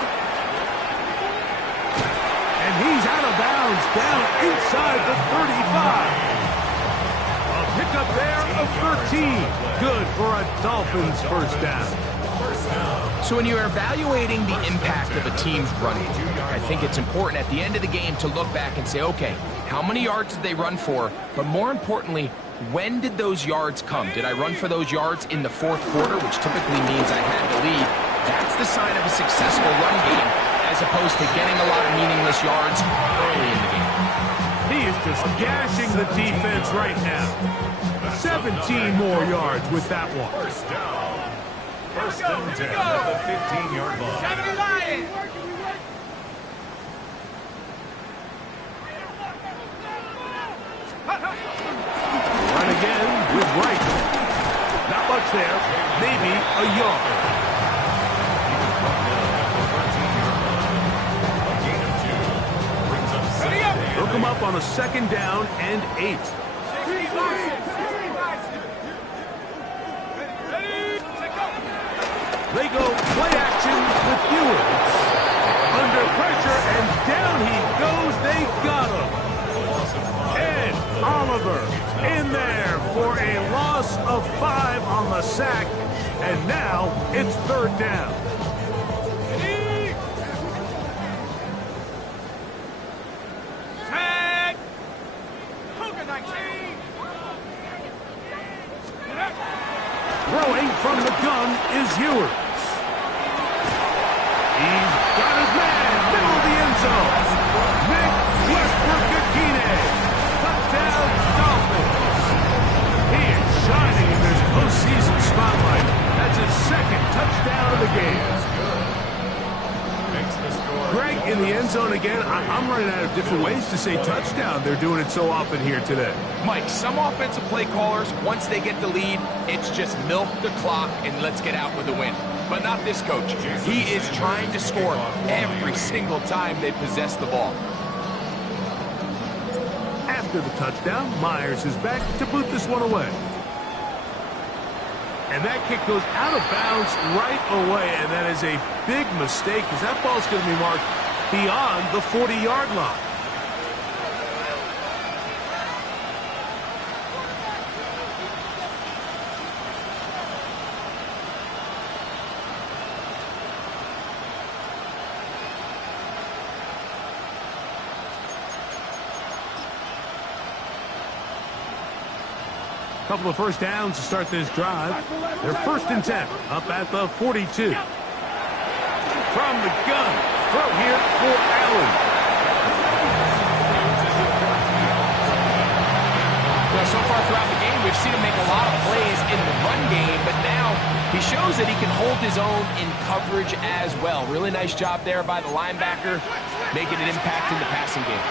And he's out of bounds down inside the 35. A pickup there of 13. Good for a Dolphins first down. So when you're evaluating the impact of a team's run game, I think it's important at the end of the game to look back and say, okay, how many yards did they run for? But more importantly, when did those yards come? Did I run for those yards in the fourth quarter, which typically means I had the lead? That's the sign of a successful run game, as opposed to getting a lot of meaningless yards early in the game. He is just gashing the defense right now. 17 more yards with that one. First down. First and 10 at the 15-yard line. 79! Right again with Wright. Not much there. Maybe a yard. He was brought down at the 13-yard line. A gain of 2 brings up second and Hook him up on a second down and 8. They go play action with Ewers. Under pressure, and down he goes. They got him. And Oliver in there for a loss of 5 on the sack. And now it's third down. Tag! Cougar 19! Throwing from the gun is Ewers. He's got his man, middle of the end zone. Nick Westbrook-Akine. Touchdown, Dolphins. He is shining in this postseason spotlight. That's his second touchdown of the game. makes the score. Greg in the end zone again. I'm running out of different ways to say touchdown. They're doing it so often here today. Mike, some offensive play callers, once they get the lead, it's just milk the clock and let's get out with a win. But not this coach. He is trying to score every single time they possess the ball. After the touchdown, Myers is back to boot this one away. And that kick goes out of bounds right away, and that is a big mistake because that ball's going to be marked beyond the 40-yard line. Couple of first downs to start this drive. They're 1st and 10, up at the 42. From the gun, throw here for Allen. Well, so far throughout the game, we've seen him make a lot of plays in the run game, but now he shows that he can hold his own in coverage as well. Really nice job there by the linebacker, making an impact in the passing game.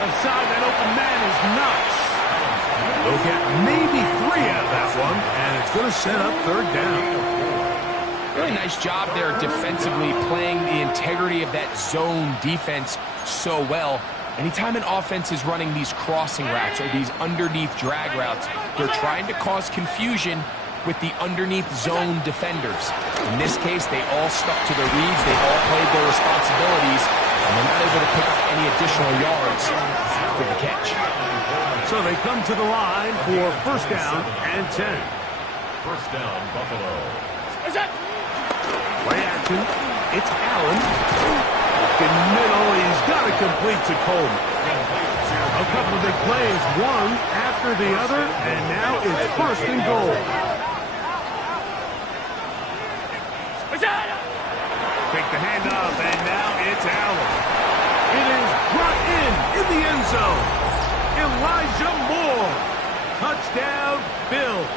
Aside that open man is nuts. They'll get maybe 3 out of that one, and it's going to set up 3rd down. Really nice job there defensively, playing the integrity of that zone defense so well. Anytime an offense is running these crossing routes or these underneath drag routes, they're trying to cause confusion with the underneath zone defenders. In this case, they all stuck to their reads, they all played their responsibilities, and they're not able to pick up any additional yards after the catch. So they come to the line for 1st down and 10. 1st down, Buffalo. Play action. It's Allen. In the middle, he's got to complete to Coleman. A couple of big plays, one after the other, and now it's 1st and goal. Fake the handoff, and now it's Allen. It is brought in the end zone. Elijah Moore. Touchdown, Bills.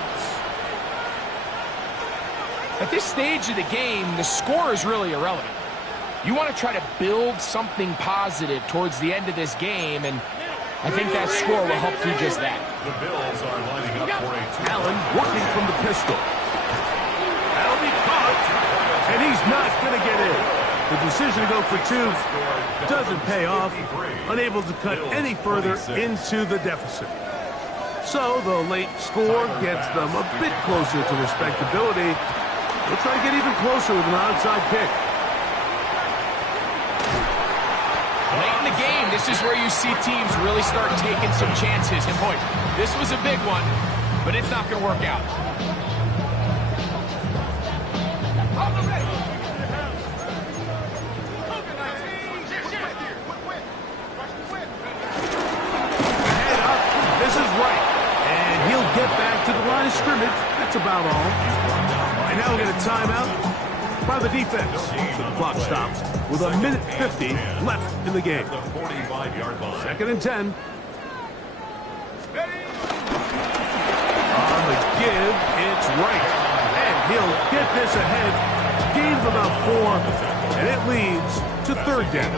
At this stage of the game, the score is really irrelevant. You want to try to build something positive towards the end of this game, and I think that score will help do just that. The Bills are lining up for a two. Allen working from the pistol. That'll be caught, and he's not going to get in. The decision to go for 2 doesn't pay off. Unable to cut any further into the deficit. So the late score gets them a bit closer to respectability. They'll try to get even closer with an onside kick. Late in the game, this is where you see teams really start taking some chances. And boy, this was a big one, but it's not going to work out. Get back to the line of scrimmage. That's about all. And now we'll get a timeout by the defense. So the clock stops with 1:50 left in the game. 2nd and 10. On the give, it's right. And he'll get this ahead. Gain of about 4. And it leads to 3rd down.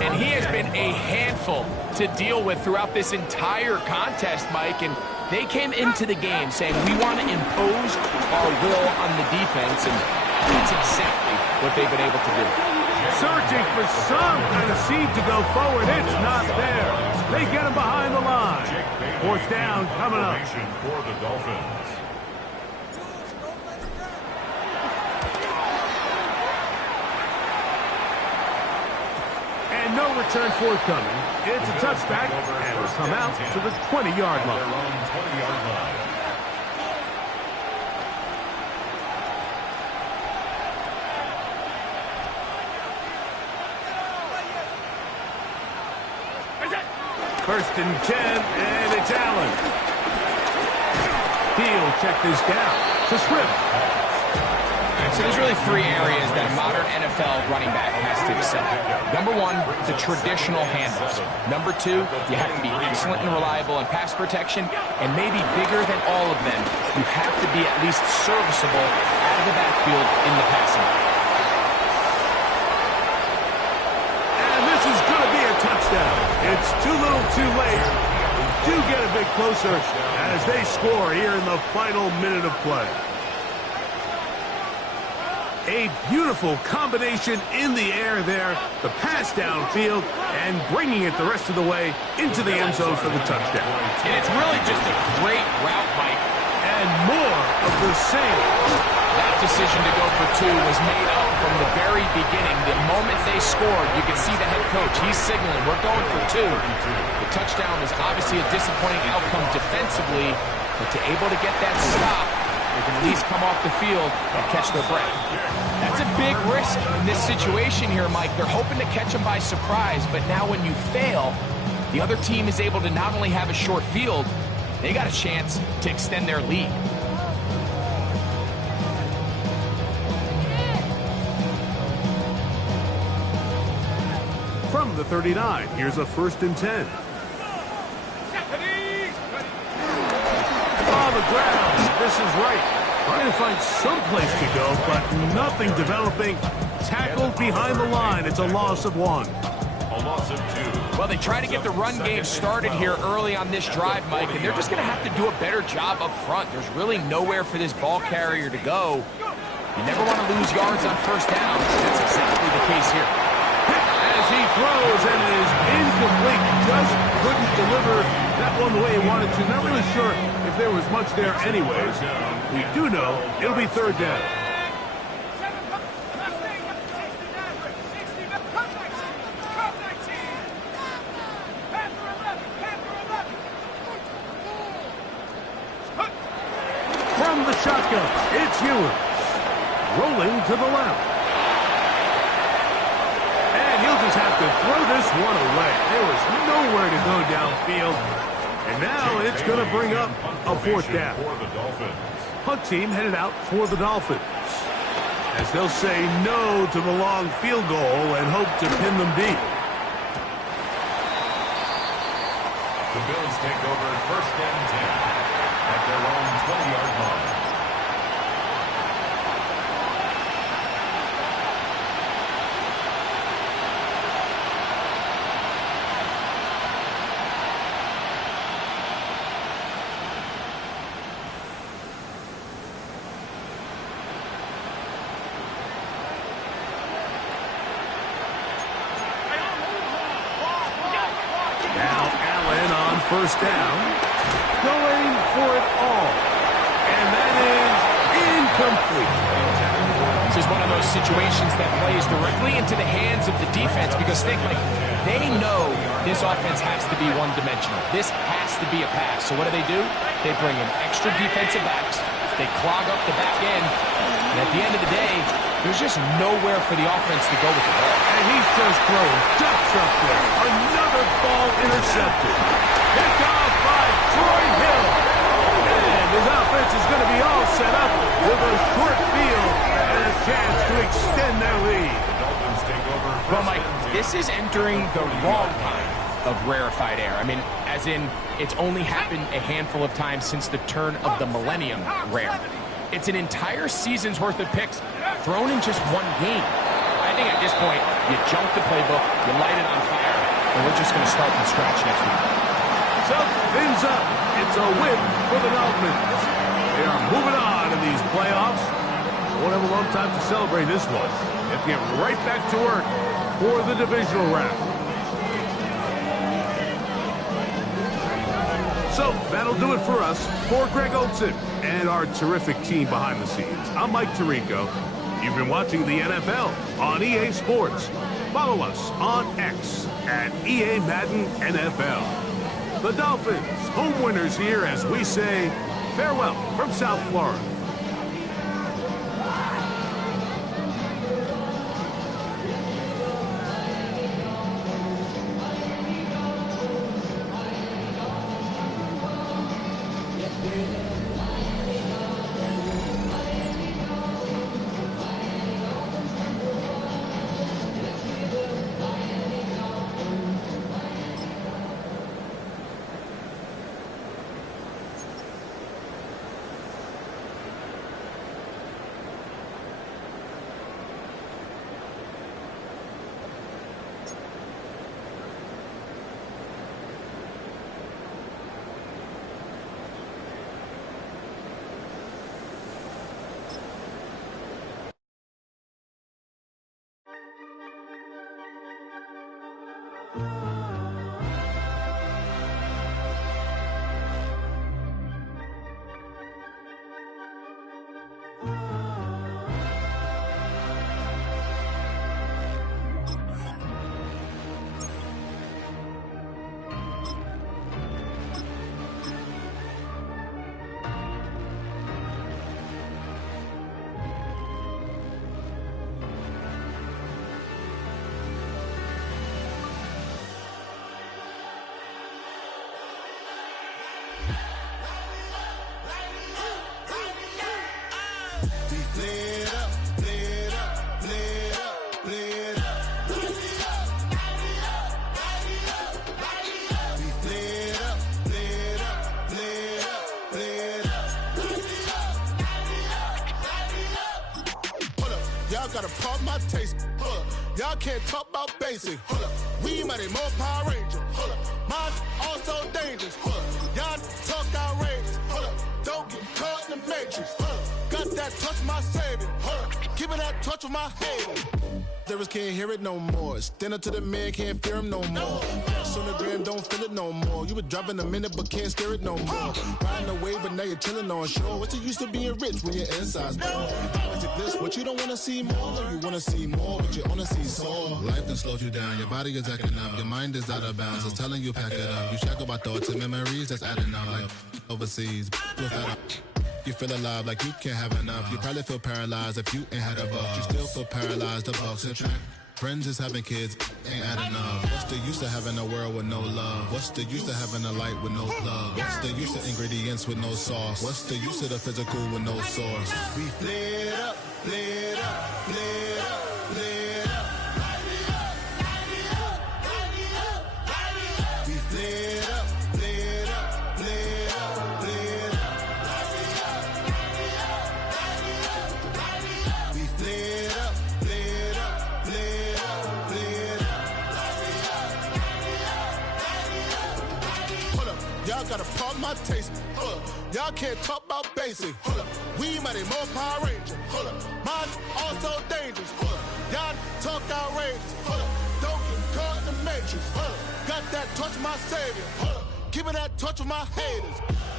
And he has been a handful to deal with throughout this entire contest, Mike. And they came into the game saying, we want to impose our will on the defense. And that's exactly what they've been able to do. Searching for some kind of seed to go forward. It's not there. They get him behind the line. 4th down coming up. For the Dolphins. No return forthcoming. It's a touchback, and will come out to the 20-yard line. First and 10, and it's Allen. He'll check this down to Swift. So there's really 3 areas that a modern NFL running back has to excel. Number 1, the traditional handoffs. Number 2, you have to be excellent and reliable in pass protection. And maybe bigger than all of them, you have to be at least serviceable out of the backfield in the passing. And this is going to be a touchdown. It's too little too late. Do get a bit closer as they score here in the final minute of play. A beautiful combination in the air there, the pass downfield, and bringing it the rest of the way into the end zone for the touchdown. And it's really just a great route, Mike. And more of the same. That decision to go for 2 was made up from the very beginning. The moment they scored, you could see the head coach. He's signaling, we're going for 2. The touchdown was obviously a disappointing outcome defensively, but to able to get that stop, they can at least come off the field and catch their breath. That's a big risk in this situation here, Mike. They're hoping to catch them by surprise, but now when you fail, the other team is able to not only have a short field, they got a chance to extend their lead. From the 39, here's a 1st and 10. On the ground, this is right. Trying to find some place to go, but nothing developing. Tackled behind the line. It's a loss of 1. A loss of 2. Well, they try to get the run game started here early on this drive, Mike, and they're just going to have to do a better job up front. There's really nowhere for this ball carrier to go. You never want to lose yards on 1st down. That's exactly the case here. As he throws, and it is incomplete. Just couldn't deliver that one the way he wanted to. Not really sure if there was much there anyways. We do know it'll be 3rd down. From the shotgun, it's Ewers. Rolling to the left. And he'll just have to throw this one away. There was nowhere to go downfield. And now it's going to bring up a 4th down. Punt team headed out for the Dolphins, as they'll say no to the long field goal and hope to pin them deep. The Bills take over 1st and 10 at their own 20-yard line. first down. Going for it all. And that is incomplete. This is one of those situations that plays directly into the hands of the defense because they know this offense has to be one-dimensional. This has to be a pass. So what do? They bring in extra defensive backs. They clog up the back end. And at the end of the day, there's just nowhere for the offense to go with the ball. And he's just throwing ducks up there. Another ball intercepted. Picked off by Troy Hill. And his offense is going to be all set up with a short field and a chance to extend their lead. Well, Mike, this is entering the wrong kind of rarefied air. I mean, as in, it's only happened a handful of times since the turn of the millennium rare. It's an entire season's worth of picks thrown in just one game. I think at this point, you jump the playbook, you light it on fire, and we're just going to start from scratch next week. So, things up. It's a win for the Dolphins. They are moving on in these playoffs. Won't have a long time to celebrate this one. If you get right back to work for the divisional round. So, that'll do it for us. For Greg Olsen and our terrific team behind the scenes, I'm Mike Tirico. You've been watching the NFL on EA Sports. Follow us on X at EA Madden NFL. The Dolphins, home winners here as we say farewell from South Florida. Gotta pop my taste. Hold up. Y'all can't talk about basic. Hold up. We mighty more Power Ranger. Hold up. Mine also dangerous. Hold up. Y'all talk outrageous. Hold up. Don't get caught in the matrix. Hold up. Got that touch my savior. Hold up. Give me that touch with my hater. Lyrics can't hear it no more. Stand up to the man, can't fear him no more. Sonogram don't feel it no more. You were driving a minute but can't steer it no more. Riding away but now you're chilling on shore. What's the use of being rich when your inside's poor? This, what you don't want to see more, no, you want to see more, but you only see sore. Life done slows you down, your body is acting up, your mind is out of bounds, it's telling you pack it up. You shackle by thoughts and memories that's adding up like overseas. You feel alive like you can't have enough. You probably feel paralyzed if you ain't had a buck. You still feel paralyzed, the bucks and track. Friends is having kids, ain't adding up. What's the use of having a world with no love? What's the use of having a light with no plug? What's the use of ingredients with no sauce? What's the use of the physical with no source? We flared up, flared up, flared up, flared up. We flared up, flared up, flared up, flared up. We flared up, flared up, flared up, flared up. Hold up, y'all gotta pardon my taste. Hold up, y'all can't talk about basic. Hold up, we mighty more Power Ranger. Hold up, mine also dangerous. Hold up, y'all talk outrageous. Hold up, don't get caught in the matrix. Hold up, got that touch my savior. Hold up. keeping that touch with my haters.